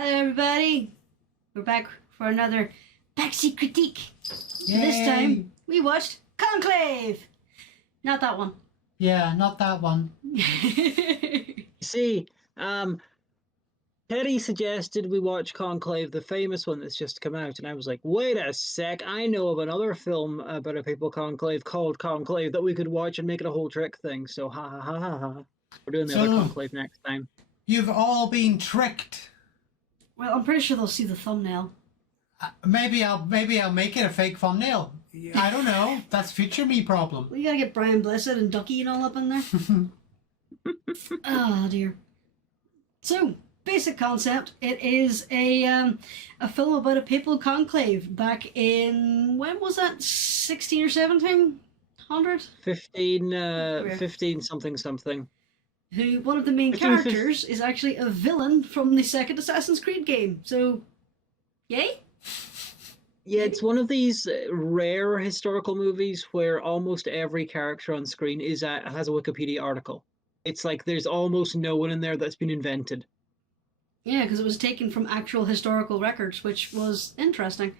Hello, everybody. We're back for another Backseat critique. Yay. This time, we watched Conclave. Not that one. Yeah, not that one. See, Teddy suggested we watch Conclave, the famous one that's just come out, and I was like, wait a sec, I know of another film about a papal conclave called Conclave that we could watch and make it a whole trick thing, so ha ha ha ha ha. We're doing the other Conclave next time. You've all been tricked. Well, I'm pretty sure they'll see the thumbnail. Maybe I'll make it a fake thumbnail. I don't know. That's future me problem. We gotta get Brian Blessed and Ducky and all up in there. Oh dear. So, basic concept. It is a film about a papal conclave back in, when was that? 16 or 1700? 15 something. Who one of the main 15, characters is actually a villain from the second Assassin's Creed game. So, yay? Yeah, it's one of these rare historical movies where almost every character on screen has a Wikipedia article. It's like there's almost no one in there that's been invented. Yeah, because it was taken from actual historical records, which was interesting.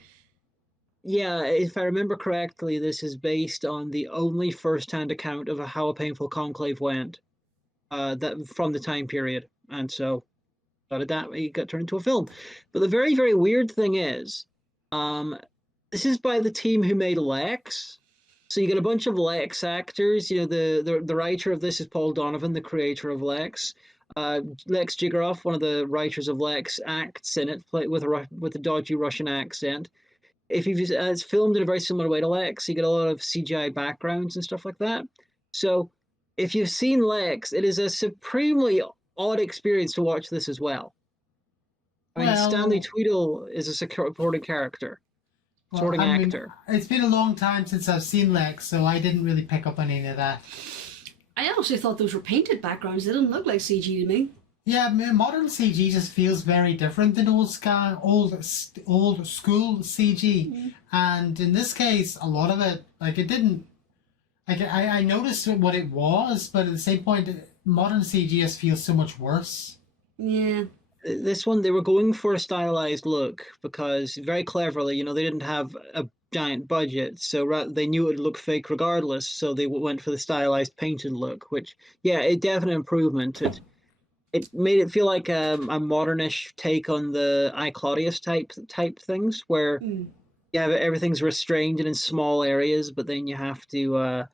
Yeah, if I remember correctly, this is based on the only first-hand account of how a painful conclave went, that from the time period, and so it got turned into a film. But the very, very weird thing is, this is by the team who made Lexx. So you get a bunch of Lexx actors. You know, the writer of this is Paul Donovan, the creator of Lexx. Lex Jigaroff, one of the writers of Lexx, acts in it, with a dodgy Russian accent. It's filmed in a very similar way to Lexx. You get a lot of CGI backgrounds and stuff like that. So if you've seen Lexx, it is a supremely odd experience to watch this as well. I mean, Stanley Tweedle is a supporting character, actor. It's been a long time since I've seen Lexx, so I didn't really pick up on any of that. I honestly thought those were painted backgrounds. They didn't look like CG to me. Yeah, modern CG just feels very different than old school CG. And in this case, a lot of it, like, it didn't. Like, I noticed what it was, but at the same point, modern CG just feels so much worse. Yeah. This one, they were going for a stylized look because very cleverly, they didn't have a giant budget, so they knew it would look fake regardless, so they went for the stylized painted look, which, yeah, a definite improvement. It made it feel like a modernish take on the I, Claudius type things, where everything's restrained and in small areas, but then you have to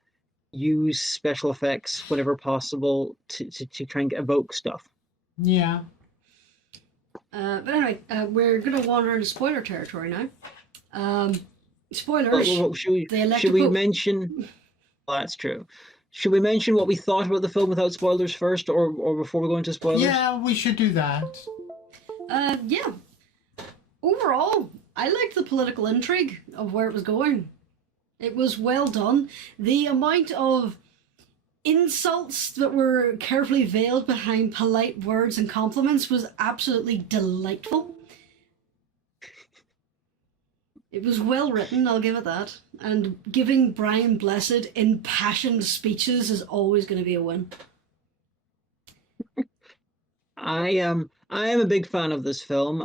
use special effects whenever possible to try and evoke stuff. Yeah. But anyway, we're going to wander into spoiler territory now. Spoilers. Should we mention? Well, that's true. Should we mention what we thought about the film without spoilers first, or before we go into spoilers? Yeah, we should do that. Yeah. Overall, I liked the political intrigue of where it was going. It was well done. The amount of insults that were carefully veiled behind polite words and compliments was absolutely delightful. It was well written, I'll give it that. And giving Brian Blessed impassioned speeches is always going to be a win. I am a big fan of this film.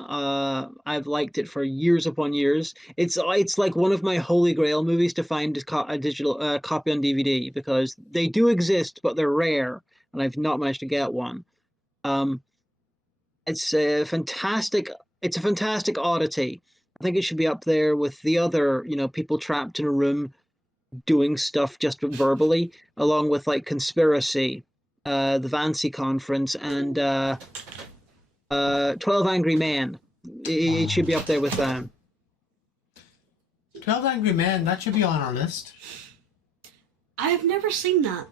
I've liked it for years upon years. It's like one of my holy grail movies to find a digital copy on DVD, because they do exist, but they're rare, and I've not managed to get one. It's a fantastic oddity. I think it should be up there with the other, people trapped in a room doing stuff just verbally, along with like Conspiracy, the Vancy Conference, and 12 Angry Men. It should be up there with them. 12 Angry Men, that should be on our list. I have never seen that.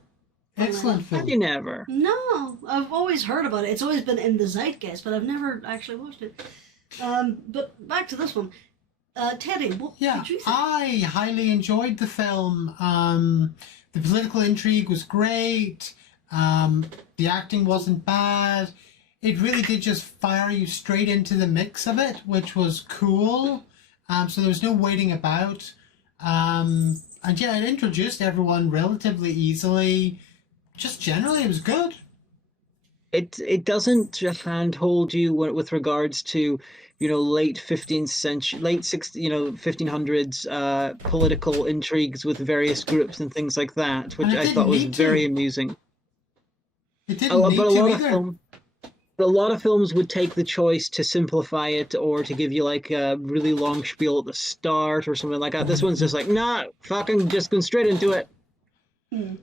Excellent film. Have you never? No, I've always heard about it. It's always been in the zeitgeist, but I've never actually watched it. But back to this one. Teddy, what did you think? I highly enjoyed the film. The political intrigue was great. The acting wasn't bad. It really did just fire you straight into the mix of it, which was cool. So there was no waiting about. And yeah, it introduced everyone relatively easily. Just generally, it was good. it doesn't handhold you with regards to, late 15th century, late 16, 1500s political intrigues with various groups and things like that, And which it I thought didn't was need very to. amusing. It didn't But need a to lot of either. film, but a lot of films would take the choice to simplify it or to give you like a really long spiel at the start or something like that. This one's just like, nah, fucking just going straight into it. Hmm.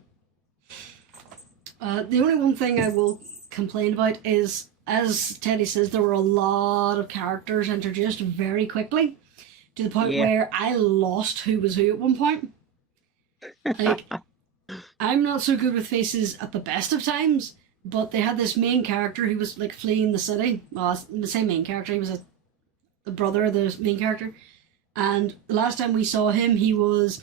The only one thing I will complain about is, as Teddy says, there were a lot of characters introduced very quickly to the point Yeah. where I lost who was who at one point. Like, I'm not so good with faces at the best of times, but they had this main character who was like fleeing the city. Well, the same main character. He was the brother of the main character. And the last time we saw him, he was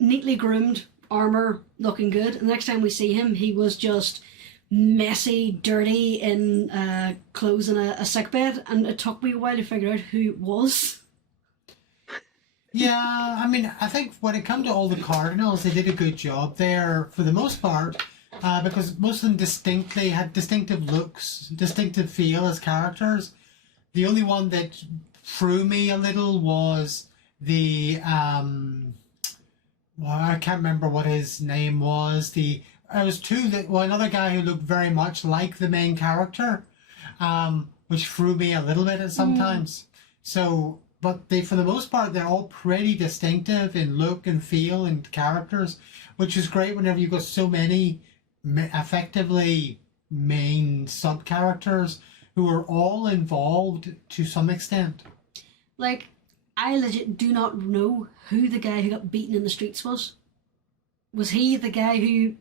neatly groomed, armor, looking good. And the next time we see him, he was just messy, dirty, in clothes in a sickbed. And it took me a while to figure out who it was. Yeah, I mean, I think when it comes to all the Cardinals, they did a good job there for the most part, because most of them distinctly had distinctive looks, distinctive feel as characters. The only one that threw me a little was well, I can't remember what his name was. There was another guy who looked very much like the main character, which threw me a little bit at sometimes. So, but for the most part, they're all pretty distinctive in look and feel and characters, which is great whenever you've got so many effectively main sub characters who are all involved to some extent. Like, I legit do not know who the guy who got beaten in the streets was. Was he the guy who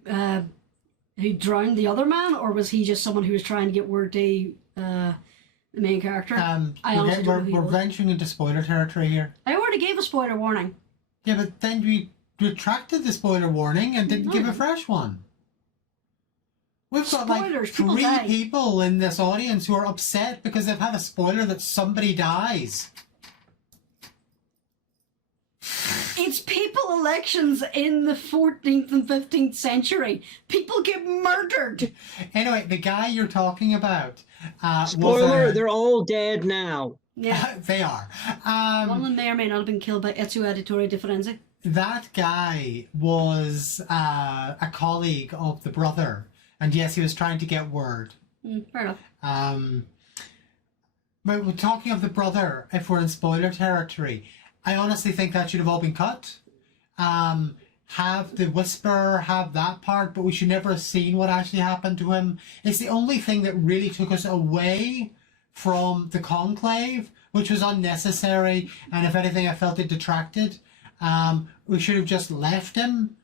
drowned the other man, or was he just someone who was trying to get word to the main character? I honestly don't know who he We're was. venturing into spoiler territory here. I already gave a spoiler warning. Yeah, but then we retracted the spoiler warning and didn't give a fresh one. We've got Spoilers, like people 3 die. people in this audience who are upset because they've had a spoiler that somebody dies. It's people elections in the 14th and 15th century. People get murdered. Anyway, the guy you're talking about Spoiler, was they're all dead now. Yeah. they are. One of them may or may not have been killed by Ezio Auditore di Firenze. That guy was a colleague of the brother, and yes, he was trying to get word. Fair enough. But we're talking of the brother, if we're in spoiler territory, I honestly think that should have all been cut. Have the whisper, have that part, but we should never have seen what actually happened to him. It's the only thing that really took us away from the Conclave, which was unnecessary, and if anything, I felt it detracted. We should have just left him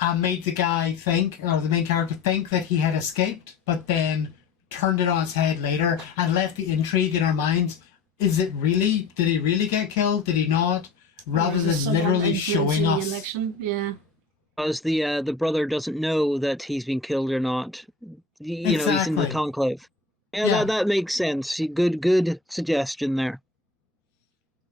and made the guy think, or the main character think, that he had escaped, but then turned it on its head later and left the intrigue in our minds. Is it really? Did he really get killed? Did he not? Rather Or is than it someone literally showing influencing the us. election? Yeah. Because the brother doesn't know that he's been killed or not. He's in the Exactly. conclave. Yeah, Yeah. that makes sense. Good suggestion there.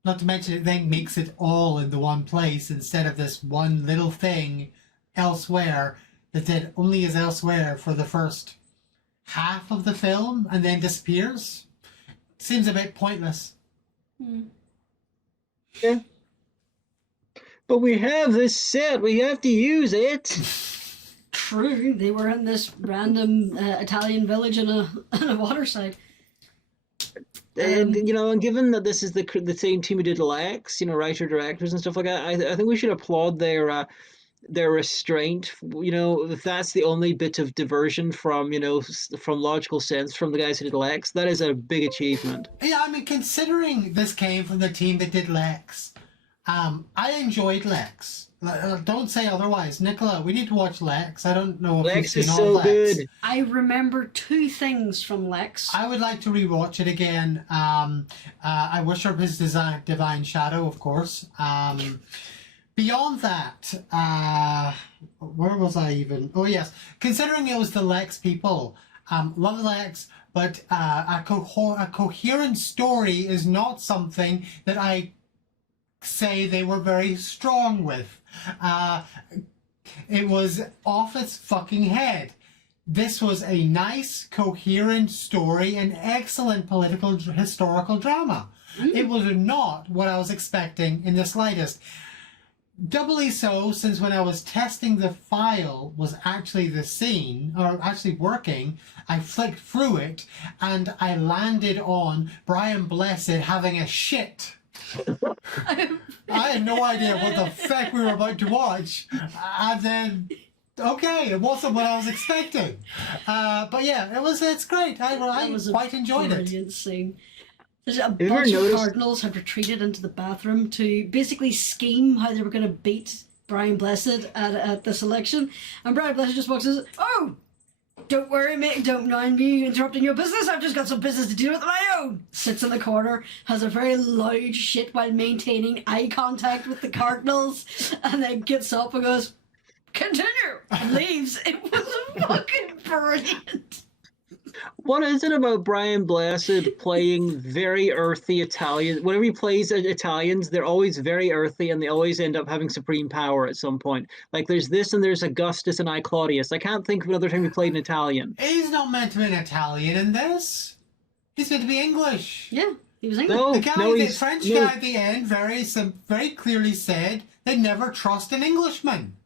Not to mention it then makes it all in the one place instead of this one little thing elsewhere that then only is elsewhere for the first half of the film and then disappears. Seems a bit pointless. Yeah. But we have this set. We have to use it. True. They were in this random Italian village in a waterside. And and given that this is the same team who did Lexx, writer directors and stuff like that, I think we should applaud their restraint. If that's the only bit of diversion from from logical sense from the guys who did Lexx, that is a big achievement. Yeah, I mean, considering this came from the team that did Lexx, I enjoyed Lexx. Don't say otherwise. Nicola, we need to watch Lexx. I don't know if you've Lexx seen is all so Lexx. good. I remember 2 things from Lexx. I would like to rewatch it again. I worship his divine shadow, of course. Beyond that, where was I even? Oh yes, considering it was the Lexx people, love Lexx, but a coherent story is not something that I say they were very strong with. It was off its fucking head. this was a nice, coherent story and excellent political historical drama. It was not what I was expecting in the slightest. Doubly so, since when I was testing the file was actually the scene, or actually working, I flicked through it and I landed on Brian Blessed having a shit. I had no idea what the fuck we were about to watch. And then, okay, it wasn't what I was expecting. But yeah, it's great. I quite enjoyed it. Brilliant scene. There's a bunch of cardinals had retreated into the bathroom to basically scheme how they were going to beat Brian Blessed at this election. And Brian Blessed just walks in and says, "Oh, don't worry, mate. Don't mind me interrupting your business. I've just got some business to deal with of my own." Sits in the corner, has a very loud shit while maintaining eye contact with the cardinals, and then gets up and goes, "Continue," and leaves. It was fucking brilliant. What is it about Brian Blessed playing very earthy Italian? Whenever he plays Italians, they're always very earthy and they always end up having supreme power at some point. Like there's this and there's Augustus and I Claudius. I can't think of another time he played an Italian. He's not meant to be an Italian in this. He's meant to be English. Yeah, he was English. No, the French guy at the end very clearly said they never trust an Englishman.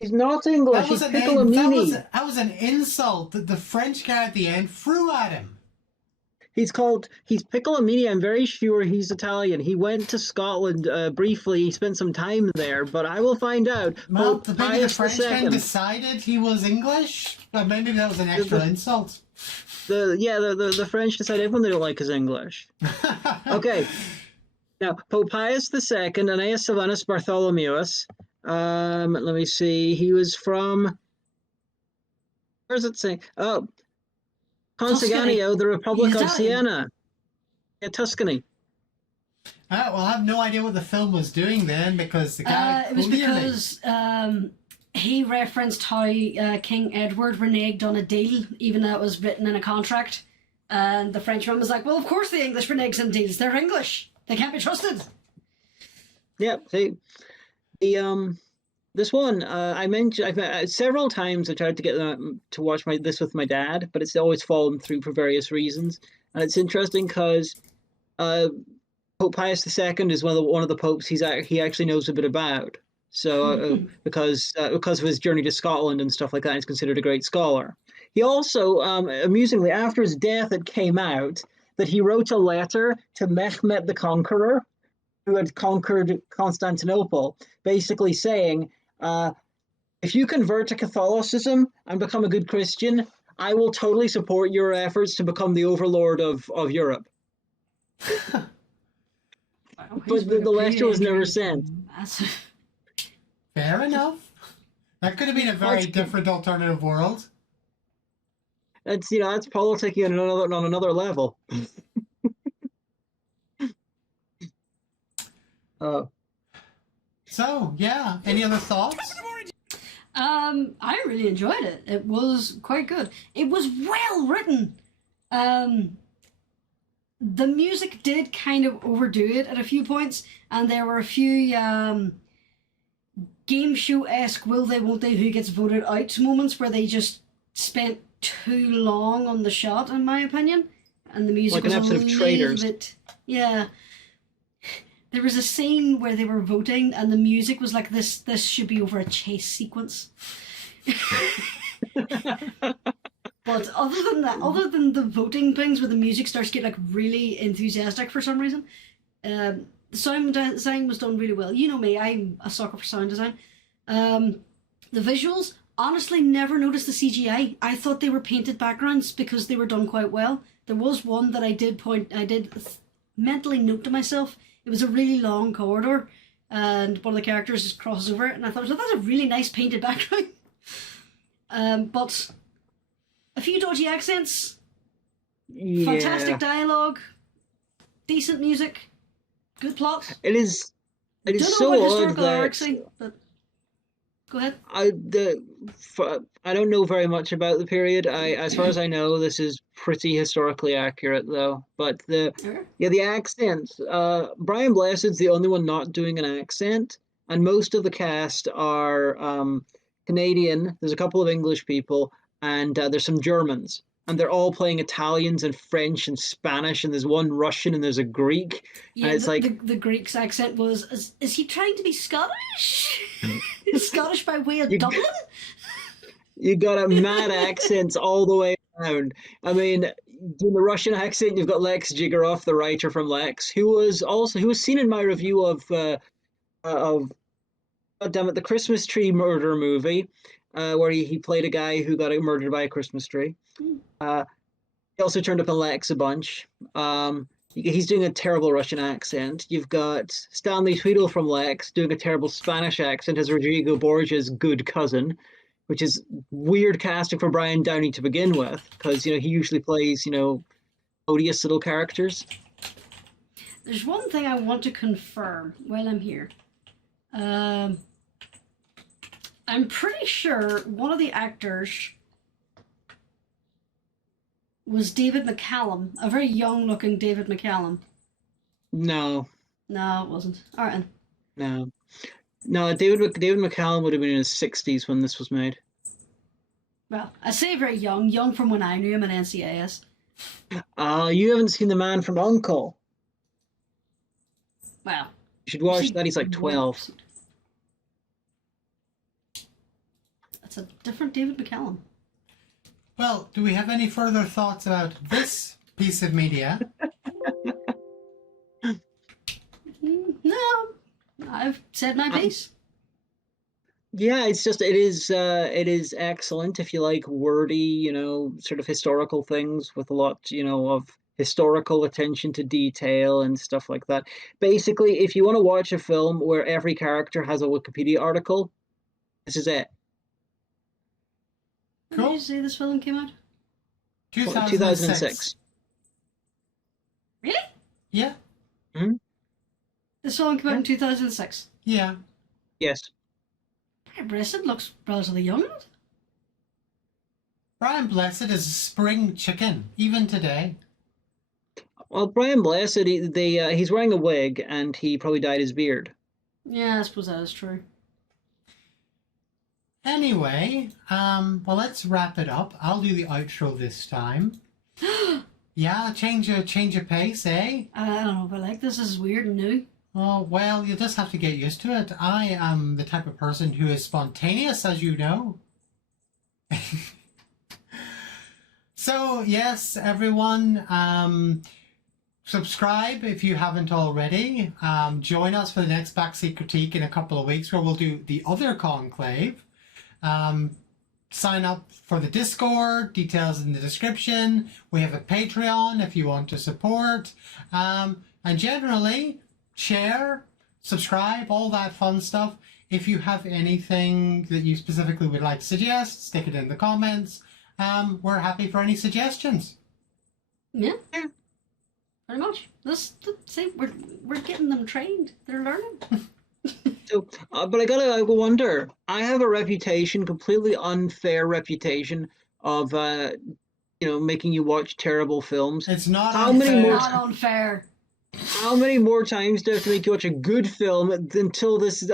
He's not English. He's Piccolomini. That was an insult that the French guy at the end threw at him. He's Piccolomini. I'm very sure he's Italian. He went to Scotland briefly. He spent some time there, but I will find out. Well, maybe the Frenchman decided he was English. But maybe that was an extra insult. The French decided everyone they don't like is English. Okay. Now, Pope Pius II, Annaeus Sylvanus Bartholomeus. Let me see. He was from. Where does it say? Oh, Consiganio, the Republic of Siena. Yeah, Tuscany. Well, I have no idea what the film was doing then because the guy. It was because he referenced how King Edward reneged on a deal, even though it was written in a contract. And the Frenchman was like, "Well, of course the English renege on deals. They're English. They can't be trusted." Yep. See. This one I mentioned several times. I tried to get to watch this with my dad, but it's always fallen through for various reasons. And it's interesting because Pope Pius II is one of the popes he actually knows a bit about. So because of his journey to Scotland and stuff like that, he's considered a great scholar. He also, amusingly, after his death, it came out that he wrote a letter to Mehmet the Conqueror, who had conquered Constantinople, basically saying, if you convert to Catholicism and become a good Christian, I will totally support your efforts to become the overlord of Europe. But the letter was never sent. Fair enough. That could have been a very different alternative world. That's politicking on another level. So, yeah. Any other thoughts? I really enjoyed it. It was quite good. It was well written. The music did kind of overdo it at a few points, and there were a few game show-esque will they, won't they, who gets voted out moments where they just spent too long on the shot, in my opinion. And the music was a little bit... Yeah. There was a scene where they were voting and the music was like, this should be over a chase sequence. But other than the voting things where the music starts to get like really enthusiastic for some reason, the sound design was done really well. You know me, I'm a sucker for sound design. The visuals, honestly, never noticed the CGI. I thought they were painted backgrounds because they were done quite well. There was one that I did mentally note to myself. It was a really long corridor, and one of the characters just crosses over it, and I thought, that's a really nice painted background. But a few dodgy accents, fantastic dialogue, decent music, good plot. It is so odd that... but go ahead. I don't know very much about the period. As far as I know, this is pretty historically accurate, though. But the accents. Brian Blessed's the only one not doing an accent, and most of the cast are Canadian. There's a couple of English people, and there's some Germans, and they're all playing Italians and French and Spanish, and there's one Russian and there's a Greek, and Yeah, it's like the Greek's accent was, is he trying to be Scottish? Scottish by way of You- Dublin? you got a mad accents all the way around. I mean, doing the Russian accent, you've got Lex Jigaroff, the writer from Lexx, who was seen in my review of God damn it, the Christmas tree murder movie, where he played a guy who got murdered by a Christmas tree. He also turned up in Lexx a bunch. He's doing a terrible Russian accent. You've got Stanley Tweedle from Lexx doing a terrible Spanish accent as Rodrigo Borgia's good cousin, which is weird casting for Brian Downey to begin with, because he usually plays odious little characters. There's one thing I want to confirm while I'm here. I'm pretty sure one of the actors was David McCallum, a very young-looking David McCallum. No, No, it wasn't. All right. no. David McCallum would have been in his 60s when this was made. Well, I say very young from when I knew him in NCIS. You haven't seen The Man from U.N.C.L.E. Well, You should watch see that. He's like one 12. episode. That's a different David McCallum. Well, do we have any further thoughts about this piece of media? No, I've said my piece. Yeah, it is excellent if you like wordy, sort of historical things with a lot, of historical attention to detail and stuff like that. Basically, if you want to watch a film where every character has a Wikipedia article, this is it. When did you say this film came out? 2006. Really? Yeah. This film came out in 2006. Yeah. Yes. Brian Blessed looks relatively young. Brian Blessed is a spring chicken, even today. Well, Brian Blessed, he's wearing a wig and he probably dyed his beard. Yeah, I suppose that is true. Anyway, well, let's wrap it up. I'll do the outro this time. Yeah, change of pace, eh? I don't know if I like this. This is weird and new. Oh, well, you just have to get used to it. I am the type of person who is spontaneous, as you know. So, yes, everyone, subscribe if you haven't already. Join us for the next Backseat Critique in a couple of weeks where we'll do the other Conclave. Sign up for the Discord, details in the description. We have a Patreon if you want to support. And generally, share, subscribe, all that fun stuff. If you have anything that you specifically would like to suggest, stick it in the comments. We're happy for any suggestions. Yeah. Pretty much. See, we're getting them trained. They're learning. So, but I wonder. I have a reputation, completely unfair reputation of, making you watch terrible films. It's not How unfair. many more Not unfair. How many more times do I have to make you watch a good film until this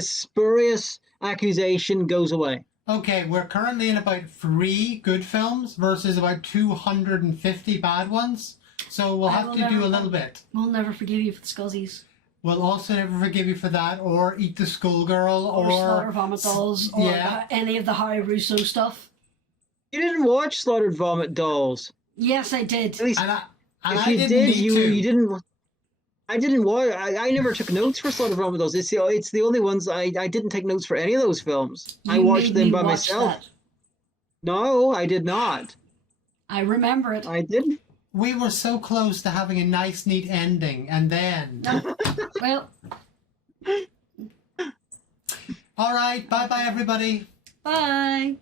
spurious accusation goes away? Okay, we're currently in about 3 good films versus about 250 bad ones. So we'll have to do a little bit. We'll never forgive you for the scuzzies. We'll also never forgive you for that, or Eat the Schoolgirl, Or Slaughter Vomit Dolls, or yeah. any of the Harry Russo stuff. You didn't watch Slaughtered Vomit Dolls. Yes, I did. At least, And if I you didn't did, need to. you didn't. I didn't watch. I never took notes for Slaughtered Vomit Dolls. It's the only ones I didn't take notes for any of those films. I You watched made them me by watch myself. that. No, I did not. I remember it. I didn't. We were so close to having a nice, neat ending, and then... Well, All right, bye-bye, everybody. bye.